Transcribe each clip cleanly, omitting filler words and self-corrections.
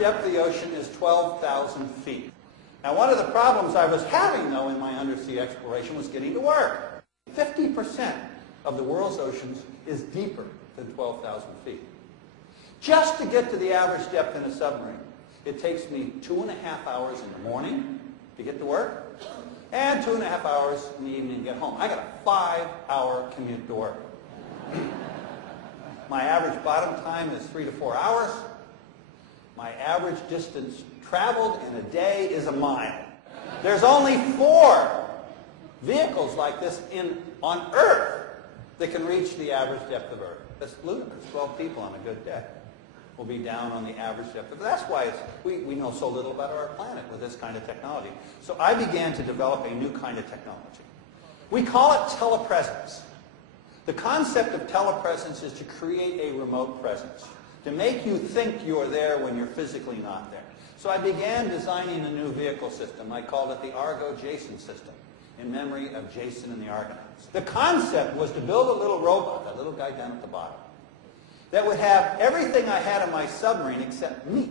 depth of the ocean is 12,000 feet. Now, one of the problems I was having, though, in my undersea exploration was getting to work. 50% of the world's oceans is deeper than 12,000 feet. Just to get to the average depth in a submarine, it takes me 2.5 hours in the morning to get to work, and 2.5 hours in the evening to get home. I got a 5-hour commute to work. My average bottom time is 3 to 4 hours. My average distance traveled in a day is a mile. There's only 4 vehicles like this on Earth that can reach the average depth of Earth. That's ludicrous. 12 people on a good day will be down on the average depth. But that's why we know so little about our planet with this kind of technology. So I began to develop a new kind of technology. We call it telepresence. The concept of telepresence is to create a remote presence, to make you think you're there when you're physically not there. So I began designing a new vehicle system. I called it the Argo-Jason system, in memory of Jason and the Argonauts. The concept was to build a little robot, a little guy down at the bottom, that would have everything I had in my submarine except me,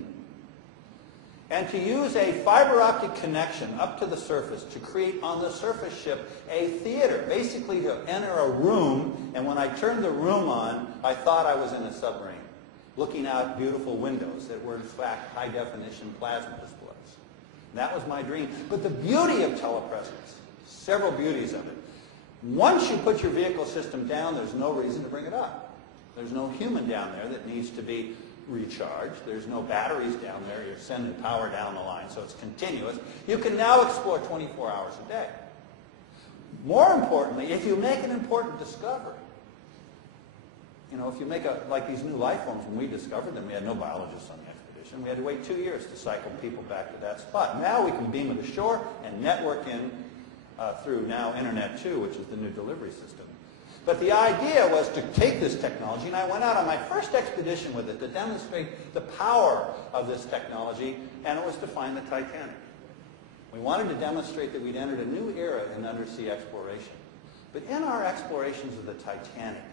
and to use a fiber optic connection up to the surface to create on the surface ship a theater, basically to enter a room, and when I turned the room on, I thought I was in a submarine, looking out beautiful windows that were in fact high-definition plasma displays. That was my dream. But the beauty of telepresence, several beauties of it. Once you put your vehicle system down, there's no reason to bring it up. There's no human down there that needs to be recharged. There's no batteries down there. You're sending power down the line, so it's continuous. You can now explore 24 hours a day. More importantly, if you make an important discovery, you know, if you make like these new life forms, when we discovered them, we had no biologists on the expedition. We had to wait 2 years to cycle people back to that spot. Now we can beam it ashore and network in through now Internet 2, which is the new delivery system. But the idea was to take this technology, and I went out on my first expedition with it to demonstrate the power of this technology, and it was to find the Titanic. We wanted to demonstrate that we'd entered a new era in undersea exploration. But in our explorations of the Titanic,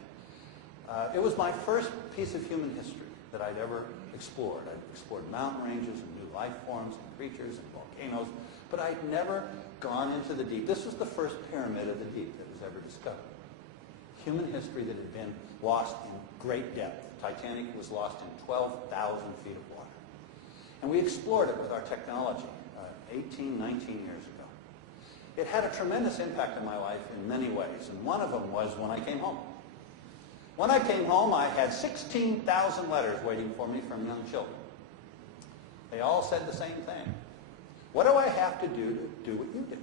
it was my first piece of human history that I'd ever explored. I'd explored mountain ranges and new life forms and creatures and volcanoes, but I'd never gone into the deep. This was the first pyramid of the deep that was ever discovered. Human history that had been lost in great depth. Titanic was lost in 12,000 feet of water. And we explored it with our technology 18, 19 years ago. It had a tremendous impact on my life in many ways, and one of them was when I came home. When I came home, I had 16,000 letters waiting for me from young children. They all said the same thing. What do I have to do what you do?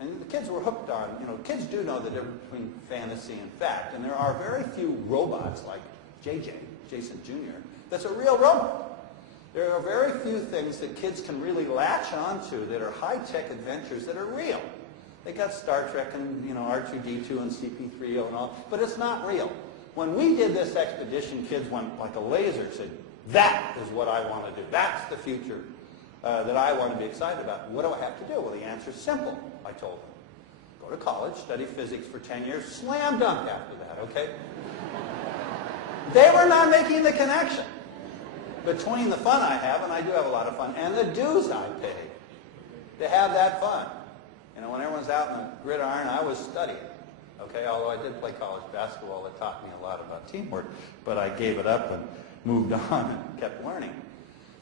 And the kids were hooked on, you know, kids do know the difference between fantasy and fact, and there are very few robots like Jason Jr., that's a real robot. There are very few things that kids can really latch onto that are high-tech adventures that are real. They got Star Trek and, you know, R2-D2 and CP3O and all, but it's not real. When we did this expedition, kids went like a laser, said, that is what I want to do. That's the future that I want to be excited about. What do I have to do? Well, the answer is simple, I told them. Go to college, study physics for 10 years, slam dunk after that, okay? They were not making the connection between the fun I have, and I do have a lot of fun, and the dues I pay to have that fun. You know, when everyone's out in the gridiron, I was studying, okay? Although I did play college basketball that taught me a lot about teamwork, but I gave it up and moved on and kept learning.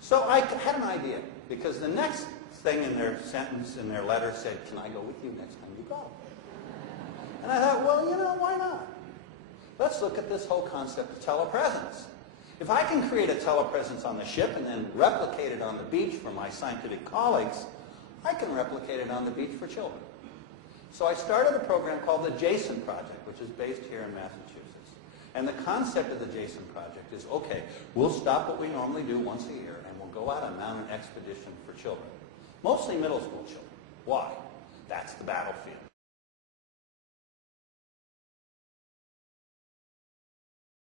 So I had an idea, because the next thing in their sentence, in their letter, said, can I go with you next time you go? And I thought, well, you know, why not? Let's look at this whole concept of telepresence. If I can create a telepresence on the ship and then replicate it on the beach for my scientific colleagues, I can replicate it on the beach for children. So I started a program called the Jason Project, which is based here in Massachusetts. And the concept of the Jason Project is, okay, we'll stop what we normally do once a year and we'll go out and mount an expedition for children. Mostly middle school children. Why? That's the battlefield.